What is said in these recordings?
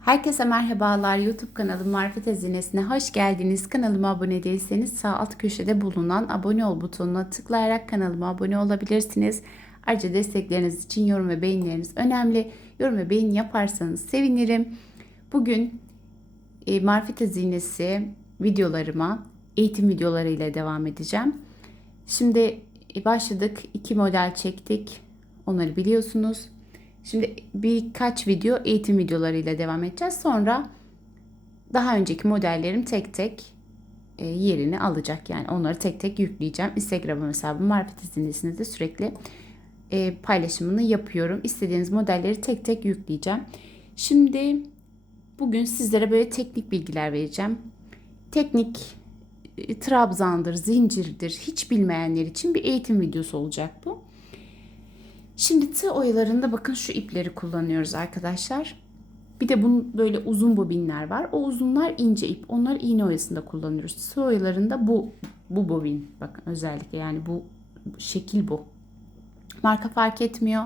Herkese merhabalar. YouTube kanalım Marifet Hazinesi'ne hoş geldiniz. Kanalıma abone değilseniz sağ alt köşede bulunan abone ol butonuna tıklayarak kanalıma abone olabilirsiniz. Ayrıca destekleriniz için yorum ve beğenileriniz önemli. Yorum ve beğeni yaparsanız sevinirim. Bugün e, Marifet Hazinesi videolarıma eğitim videolarıyla devam edeceğim. Şimdi e, başladık. iki model çektik. Onları biliyorsunuz. Şimdi birkaç video eğitim videolarıyla devam edeceğiz. Sonra daha önceki modellerim tek tek e, yerini alacak. Yani onları tek tek yükleyeceğim. Instagram hesabım Marifet İzinlisi'nde de sürekli e, paylaşımını yapıyorum. İstediğiniz modelleri tek tek yükleyeceğim. Şimdi bugün sizlere böyle teknik bilgiler vereceğim. Teknik e, trabzandır, zincirdir hiç bilmeyenler için bir eğitim videosu olacak bu. Şimdi tığ oyalarında bakın şu ipleri kullanıyoruz arkadaşlar. Bir de bunun böyle uzun bobinler var. O uzunlar ince ip. Onları iğne oyasında kullanıyoruz. Tığ oyalarında bu bu bobin. Bakın özellikle yani bu şekil bu. Marka fark etmiyor.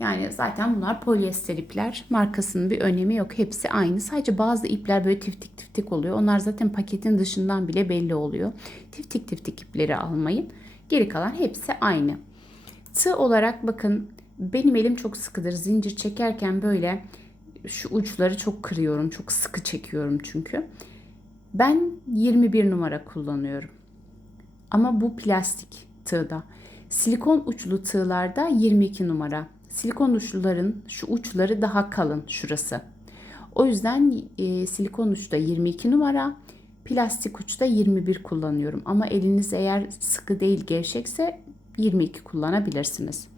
Yani zaten bunlar polyester ipler. Markasının bir önemi yok. Hepsi aynı. Sadece bazı ipler böyle tiftik tiftik oluyor. Onlar zaten paketin dışından bile belli oluyor. Tiftik tiftik ipleri almayın. Geri kalan hepsi aynı. Tığ olarak bakın benim elim çok sıkıdır. Zincir çekerken böyle şu uçları çok kırıyorum. Çok sıkı çekiyorum çünkü. Ben 21 numara kullanıyorum. Ama bu plastik tığda. Silikon uçlu tığlarda 22 numara. Silikon uçluların şu uçları daha kalın şurası. O yüzden e, silikon uçta 22 numara, plastik uçta 21 kullanıyorum. Ama eliniz eğer sıkı değil gevşekse 22 kullanabilirsiniz.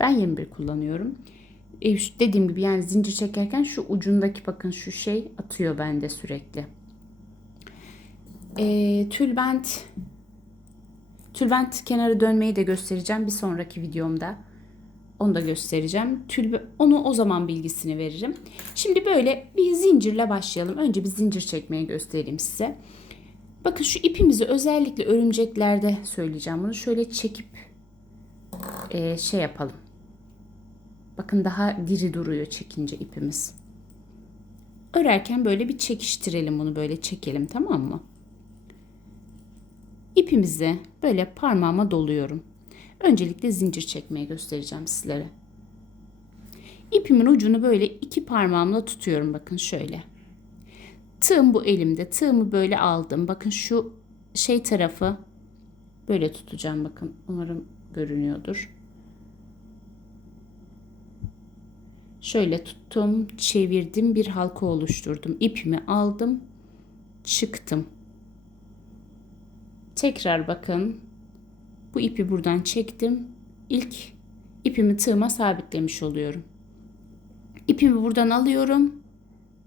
Ben 21 kullanıyorum. E, dediğim gibi yani zincir çekerken şu ucundaki bakın şu şey atıyor bende sürekli. E, tülbent tülbent kenarı dönmeyi de göstereceğim bir sonraki videomda. Onu da göstereceğim. Tülbe, onu o zaman bilgisini veririm. Şimdi böyle bir zincirle başlayalım. Önce bir zincir çekmeyi göstereyim size. Bakın şu ipimizi özellikle örümceklerde söyleyeceğim bunu. Şöyle çekip e, şey yapalım. Bakın daha diri duruyor çekince ipimiz. Örerken böyle bir çekiştirelim bunu böyle çekelim tamam mı? İpimizi böyle parmağıma doluyorum. Öncelikle zincir çekmeyi göstereceğim sizlere. İpimin ucunu böyle iki parmağımla tutuyorum bakın şöyle. Tığım bu elimde. Tığımı böyle aldım. Bakın şu şey tarafı böyle tutacağım bakın. Umarım görünüyordur. Şöyle tuttum, çevirdim, bir halka oluşturdum. İpimi aldım, çıktım. Tekrar bakın. Bu ipi buradan çektim. İlk ipimi tığıma sabitlemiş oluyorum. İpimi buradan alıyorum.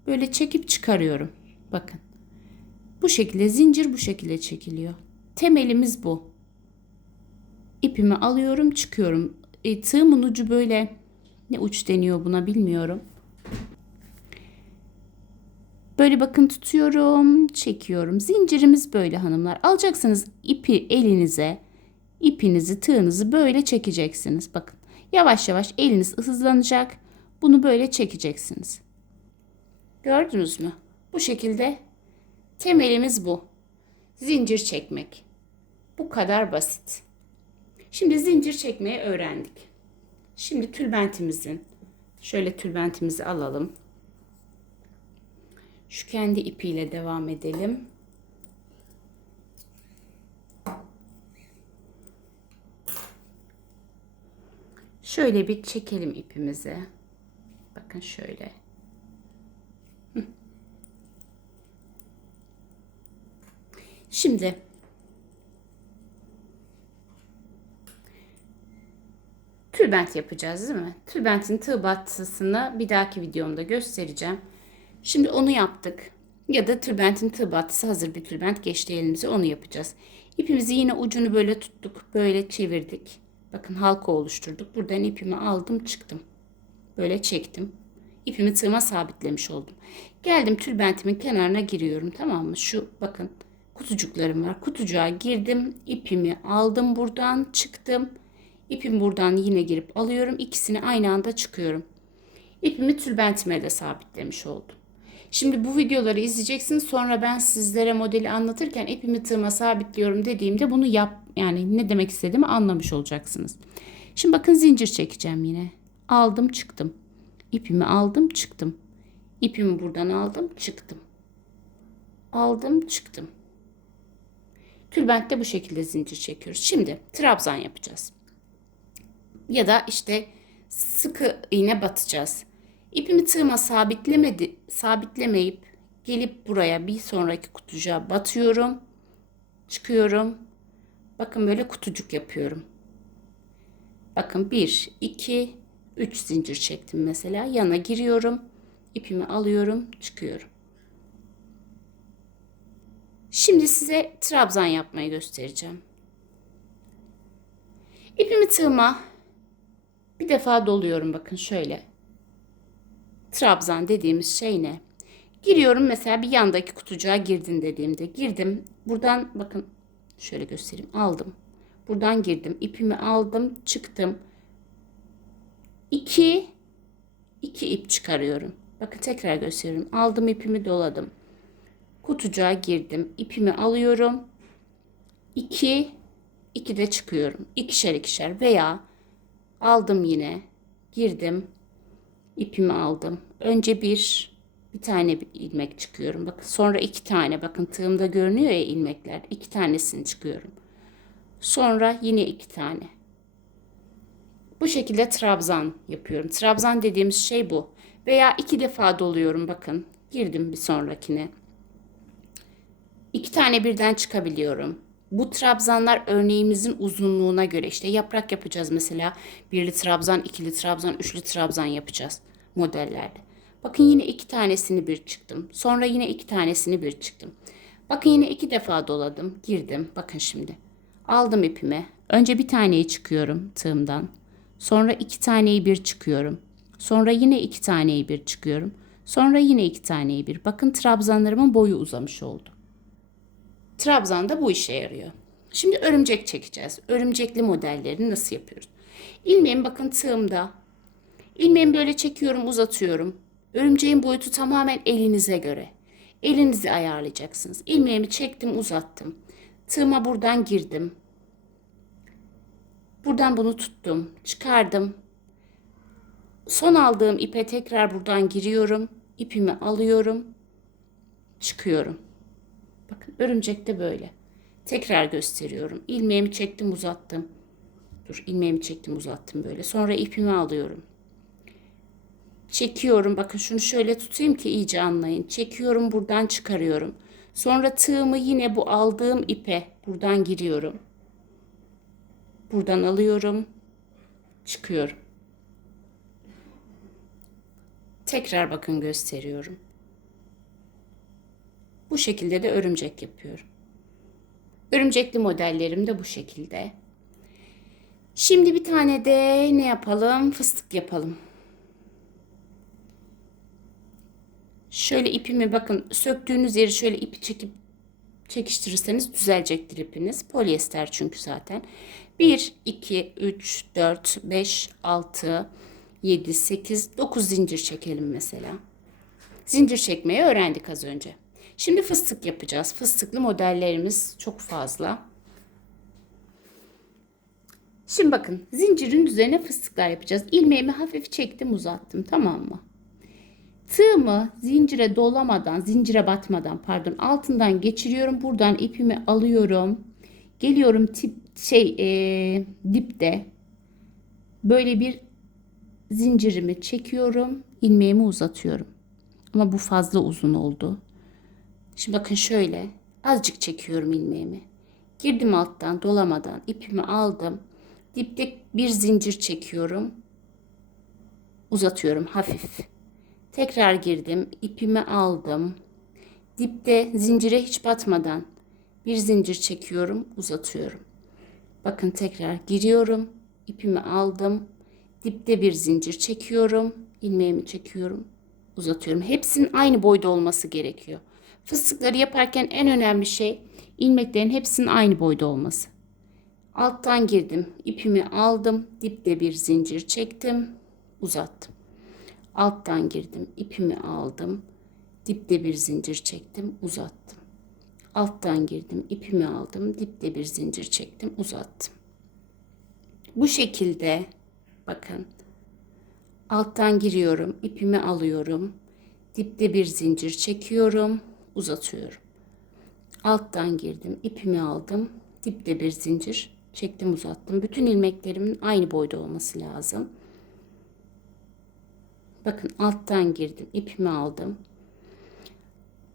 Böyle çekip çıkarıyorum. Bakın. Bu şekilde zincir bu şekilde çekiliyor. Temelimiz bu. İpimi alıyorum, çıkıyorum. E, tığımın ucu böyle ne uç deniyor buna bilmiyorum. Böyle bakın tutuyorum, çekiyorum. Zincirimiz böyle hanımlar. Alacaksınız ipi elinize, ipinizi, tığınızı böyle çekeceksiniz. Bakın yavaş yavaş eliniz hızlanacak. Bunu böyle çekeceksiniz. Gördünüz mü? Bu şekilde temelimiz bu. Zincir çekmek. Bu kadar basit. Şimdi zincir çekmeyi öğrendik. Şimdi tülbentimizin şöyle tülbentimizi alalım. Şu kendi ipiyle devam edelim. Şöyle bir çekelim ipimizi. Bakın şöyle. Şimdi tülbent yapacağız değil mi? Tülbentin tığ battısını bir dahaki videomda göstereceğim. Şimdi onu yaptık. Ya da tülbentin tığ battısı hazır bir tülbent geçti elimize onu yapacağız. İpimizi yine ucunu böyle tuttuk. Böyle çevirdik. Bakın halka oluşturduk. Buradan ipimi aldım çıktım. Böyle çektim. İpimi tığıma sabitlemiş oldum. Geldim tülbentimin kenarına giriyorum tamam mı? Şu bakın kutucuklarım var. Kutucuğa girdim. ipimi aldım buradan çıktım. İpimi buradan yine girip alıyorum. İkisini aynı anda çıkıyorum. İpimi tülbentime de sabitlemiş oldum. Şimdi bu videoları izleyeceksiniz. Sonra ben sizlere modeli anlatırken ipimi tığıma sabitliyorum dediğimde bunu yap yani ne demek istediğimi anlamış olacaksınız. Şimdi bakın zincir çekeceğim yine. Aldım çıktım. İpimi aldım çıktım. İpimi buradan aldım çıktım. Aldım çıktım. Tülbentte bu şekilde zincir çekiyoruz. Şimdi trabzan yapacağız. Ya da işte sıkı iğne batacağız. İpimi tığıma sabitlemedi, sabitlemeyip gelip buraya bir sonraki kutucuğa batıyorum. Çıkıyorum. Bakın böyle kutucuk yapıyorum. Bakın 1, 2, 3 zincir çektim mesela. Yana giriyorum. ipimi alıyorum, çıkıyorum. Şimdi size trabzan yapmayı göstereceğim. İpimi tığıma bir defa doluyorum bakın şöyle. Trabzan dediğimiz şey ne? Giriyorum mesela bir yandaki kutucuğa girdin dediğimde girdim. Buradan bakın şöyle göstereyim. Aldım. Buradan girdim. ipimi aldım, çıktım. İki, iki ip çıkarıyorum. Bakın tekrar gösteriyorum. Aldım ipimi doladım. Kutucuğa girdim. ipimi alıyorum. İki, iki de çıkıyorum. İkişer ikişer veya aldım yine. Girdim. ipimi aldım. Önce bir, bir tane ilmek çıkıyorum. Bakın sonra iki tane. Bakın tığımda görünüyor ya ilmekler. İki tanesini çıkıyorum. Sonra yine iki tane. Bu şekilde trabzan yapıyorum. Trabzan dediğimiz şey bu. Veya iki defa doluyorum bakın. Girdim bir sonrakine. İki tane birden çıkabiliyorum. Bu trabzanlar örneğimizin uzunluğuna göre işte yaprak yapacağız mesela. Birli trabzan, ikili trabzan, üçlü trabzan yapacağız modellerde. Bakın yine iki tanesini bir çıktım. Sonra yine iki tanesini bir çıktım. Bakın yine iki defa doladım. Girdim. Bakın şimdi. Aldım ipimi. Önce bir taneyi çıkıyorum tığımdan. Sonra iki taneyi bir çıkıyorum. Sonra yine iki taneyi bir çıkıyorum. Sonra yine iki taneyi bir. Bakın trabzanlarımın boyu uzamış oldu. Trabzan da bu işe yarıyor. Şimdi örümcek çekeceğiz. Örümcekli modellerini nasıl yapıyoruz? İlmeğim bakın tığımda. İlmeğimi böyle çekiyorum, uzatıyorum. Örümceğin boyutu tamamen elinize göre. Elinizi ayarlayacaksınız. İlmeğimi çektim, uzattım. Tığıma buradan girdim. Buradan bunu tuttum, çıkardım. Son aldığım ipe tekrar buradan giriyorum. İpimi alıyorum. Çıkıyorum. Örümcek de böyle. Tekrar gösteriyorum. İlmeğimi çektim uzattım. Dur ilmeğimi çektim uzattım böyle. Sonra ipimi alıyorum. Çekiyorum. Bakın şunu şöyle tutayım ki iyice anlayın. Çekiyorum buradan çıkarıyorum. Sonra tığımı yine bu aldığım ipe buradan giriyorum. Buradan alıyorum. Çıkıyorum. Tekrar bakın gösteriyorum. Bu şekilde de örümcek yapıyorum. Örümcekli modellerim de bu şekilde. Şimdi bir tane de ne yapalım? Fıstık yapalım. Şöyle ipimi bakın söktüğünüz yeri şöyle ipi çekip çekiştirirseniz düzelecektir ipiniz. Polyester çünkü zaten. 1, 2, 3, 4, 5, 6, 7, 8, 9 zincir çekelim mesela. Zincir çekmeyi öğrendik az önce. Şimdi fıstık yapacağız. Fıstıklı modellerimiz çok fazla. Şimdi bakın zincirin üzerine fıstıklar yapacağız. İlmeğimi hafif çektim uzattım tamam mı? Tığımı zincire dolamadan, zincire batmadan pardon altından geçiriyorum. Buradan ipimi alıyorum. Geliyorum tip şey e, dipte böyle bir zincirimi çekiyorum. ilmeğimi uzatıyorum. Ama bu fazla uzun oldu. Şimdi bakın şöyle azıcık çekiyorum ilmeğimi. Girdim alttan dolamadan ipimi aldım. Dipte bir zincir çekiyorum. Uzatıyorum hafif. Tekrar girdim. ipimi aldım. Dipte zincire hiç batmadan bir zincir çekiyorum, uzatıyorum. Bakın tekrar giriyorum. ipimi aldım. Dipte bir zincir çekiyorum. ilmeğimi çekiyorum, uzatıyorum. Hepsinin aynı boyda olması gerekiyor. Fıstıkları yaparken en önemli şey ilmeklerin hepsinin aynı boyda olması. Alttan girdim, ipimi aldım, dipte bir zincir çektim, uzattım. Alttan girdim, ipimi aldım, Dipte bir zincir çektim, uzattım. Alttan girdim, ipimi aldım, dipte bir zincir çektim, uzattım. Bu şekilde bakın alttan giriyorum, ipimi alıyorum. Dipte bir zincir çekiyorum, uzatıyorum. Alttan girdim, ipimi aldım. Dipte bir zincir çektim, uzattım. Bütün ilmeklerimin aynı boyda olması lazım. Bakın alttan girdim, ipimi aldım.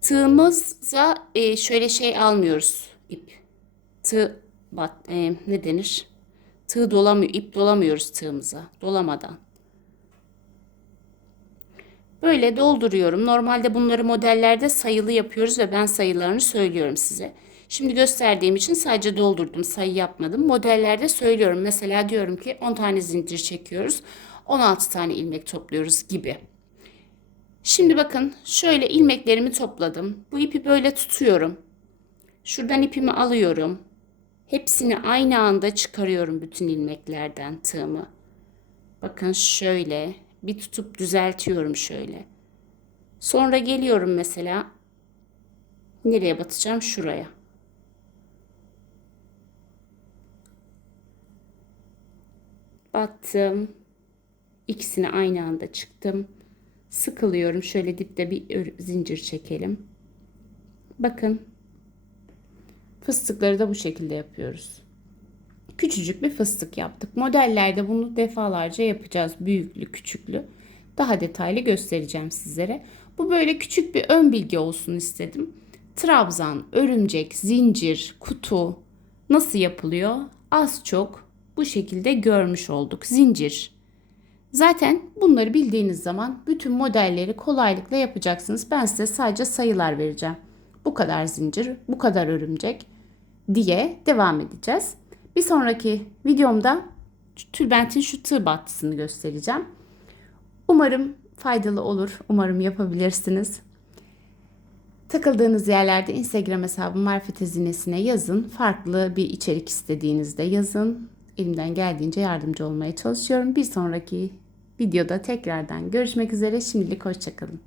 Tığımıza e, şöyle şey almıyoruz ip. Tığ bat, e, ne denir? Tığ dolamıyor, ip dolamıyoruz tığımıza. Dolamadan. Böyle dolduruyorum. Normalde bunları modellerde sayılı yapıyoruz ve ben sayılarını söylüyorum size. Şimdi gösterdiğim için sadece doldurdum, sayı yapmadım. Modellerde söylüyorum. Mesela diyorum ki 10 tane zincir çekiyoruz. 16 tane ilmek topluyoruz gibi. Şimdi bakın şöyle ilmeklerimi topladım. Bu ipi böyle tutuyorum. Şuradan ipimi alıyorum. Hepsini aynı anda çıkarıyorum bütün ilmeklerden tığımı. Bakın şöyle bir tutup düzeltiyorum şöyle. Sonra geliyorum mesela nereye batacağım? Şuraya. Battım. İkisini aynı anda çıktım. Sıkılıyorum. Şöyle dipte bir zincir çekelim. Bakın. Fıstıkları da bu şekilde yapıyoruz. Küçücük bir fıstık yaptık. Modellerde bunu defalarca yapacağız. Büyüklü, küçüklü. Daha detaylı göstereceğim sizlere. Bu böyle küçük bir ön bilgi olsun istedim. Trabzan, örümcek, zincir, kutu nasıl yapılıyor? Az çok bu şekilde görmüş olduk. Zincir. Zaten bunları bildiğiniz zaman bütün modelleri kolaylıkla yapacaksınız. Ben size sadece sayılar vereceğim. Bu kadar zincir, bu kadar örümcek diye devam edeceğiz. Bir sonraki videomda tülbentin şu tığ battısını göstereceğim. Umarım faydalı olur. Umarım yapabilirsiniz. Takıldığınız yerlerde Instagram hesabım Marifet Hazinesi'ne yazın. Farklı bir içerik istediğinizde yazın. Elimden geldiğince yardımcı olmaya çalışıyorum. Bir sonraki videoda tekrardan görüşmek üzere. Şimdilik hoşçakalın.